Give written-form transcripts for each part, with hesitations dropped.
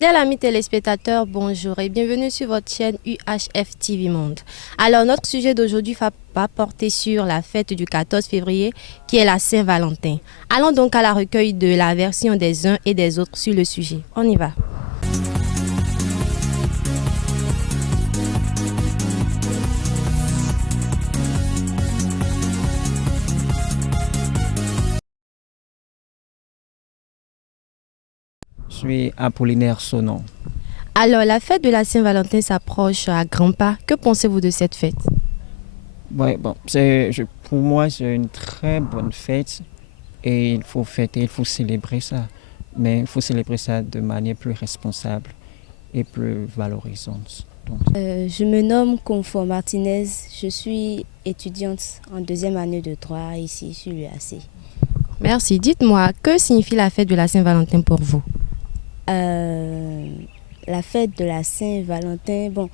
Chers amis téléspectateurs, bonjour et bienvenue sur votre chaîne UHF TV Monde. Alors notre sujet d'aujourd'hui va porter sur la fête du 14 février qui est la Saint-Valentin. Allons donc à la recueil de la version des uns et des autres sur le sujet. On y va. Je suis Apollinaire Sonon. Alors la fête de la Saint-Valentin s'approche à grands pas. Que pensez-vous de cette fête? Ouais, bon, pour moi, c'est une très bonne fête et il faut fêter, il faut célébrer ça. Mais il faut célébrer ça de manière plus responsable et plus valorisante. Je me nomme Confort Martinez, je suis étudiante en deuxième année de droit ici sur l'UAC. Merci. Dites-moi, que signifie la fête de la Saint-Valentin pour vous? La fête de la Saint-Valentin, bon,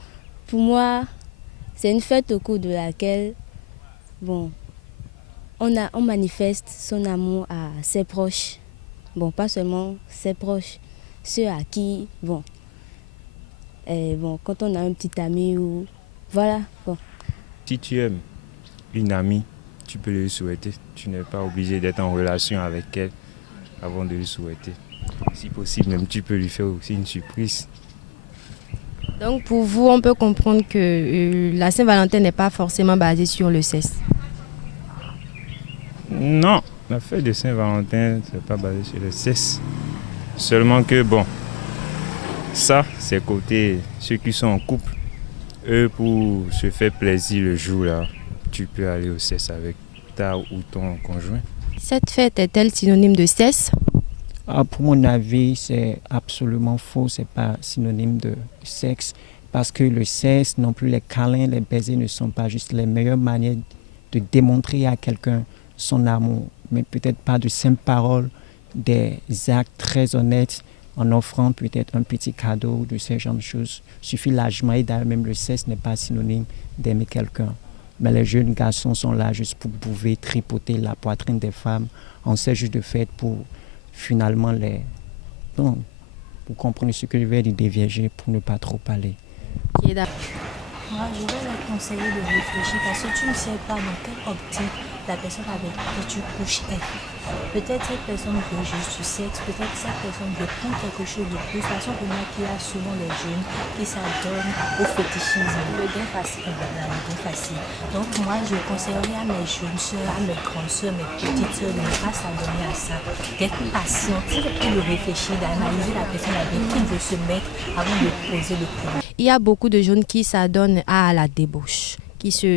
pour moi, c'est une fête au cours de laquelle, bon, on manifeste son amour à ses proches. Bon, pas seulement ses proches, ceux à qui, bon, quand on a un petit ami ou, voilà, bon. Si tu aimes une amie, tu peux lui souhaiter. Tu n'es pas obligé d'être en relation avec elle avant de lui souhaiter. Si possible, même tu peux lui faire aussi une surprise. Donc pour vous, on peut comprendre que la Saint-Valentin n'est pas forcément basée sur le sexe. Non, la fête de Saint-Valentin, c'est pas basé sur le sexe. Seulement que bon, ça, c'est côté ceux qui sont en couple. Eux, pour se faire plaisir le jour-là, tu peux aller au sexe avec ta ou ton conjoint. Cette fête est-elle synonyme de sexe? Pour mon avis, c'est absolument faux, c'est pas synonyme de sexe. Parce que le sexe, non plus les câlins, les baisers ne sont pas juste les meilleures manières de démontrer à quelqu'un son amour. Mais peut-être pas de simples paroles, des actes très honnêtes en offrant peut-être un petit cadeau de ce genre de choses. Suffit largement et d'ailleurs même le sexe n'est pas synonyme d'aimer quelqu'un. Mais les jeunes garçons sont là juste pour pouvoir tripoter la poitrine des femmes en ces jours de fête pour finalement non, pour comprendre ce que je vais dire, dévierger pour ne pas trop parler. Qui est d'accord. Moi, je vais leur conseiller de réfléchir parce que tu ne sais pas dans quelle optique la personne avec qui tu couches est. Peut-être cette personne veut juste du sexe, peut-être cette personne veut prendre quelque chose de plus. Parce qu'on remarque qu'il y a souvent des jeunes qui s'adonnent au fétichisme, le gain facile, le gain facile. Donc moi, je conseillerais à mes jeunes soeurs, à mes grandes soeurs, mes petites soeurs de ne pas s'adonner à ça, d'être patiente et de réfléchir, d'analyser la personne avec qui il veut se mettre avant de poser le problème. Il y a beaucoup de jeunes qui s'adonnent à la débauche,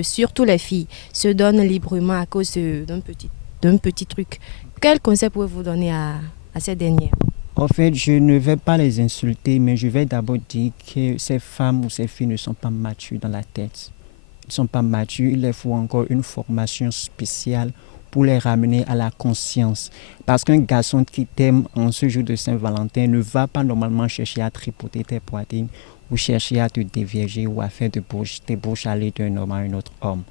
surtout les filles, se donnent librement à cause d'un petit truc. Quel conseil pouvez-vous donner à ces dernières? En fait, je ne vais pas les insulter, mais je vais d'abord dire que ces femmes ou ces filles ne sont pas matures dans la tête. Elles ne sont pas matures, il leur faut encore une formation spéciale pour les ramener à la conscience. Parce qu'un garçon qui t'aime en ce jour de Saint-Valentin ne va pas normalement chercher à tripoter tes poitrines ou chercher à te dévierger ou à faire tes bouches aller d'un homme à un autre homme.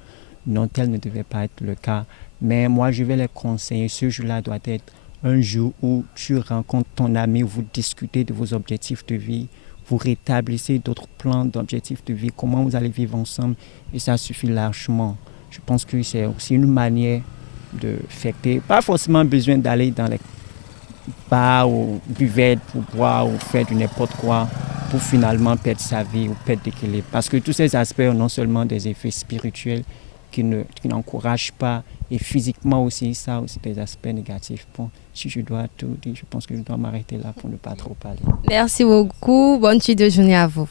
Non, tel ne devait pas être le cas. Mais moi, je vais les conseiller. Ce jour-là doit être un jour où tu rencontres ton ami, vous discutez de vos objectifs de vie, vous rétablissez d'autres plans d'objectifs de vie, comment vous allez vivre ensemble, et ça suffit largement. Je pense que c'est aussi une manière de fêter. Pas forcément besoin d'aller dans les bars ou buvettes pour boire ou faire du n'importe quoi pour finalement perdre sa vie ou perdre l'équilibre. Parce que tous ces aspects ont non seulement des effets spirituels qui n'encouragent pas, et physiquement aussi, ça a aussi des aspects négatifs. Bon, si je dois tout dire, je pense que je dois m'arrêter là pour ne pas trop parler. Merci beaucoup. Bonne suite de journée à vous.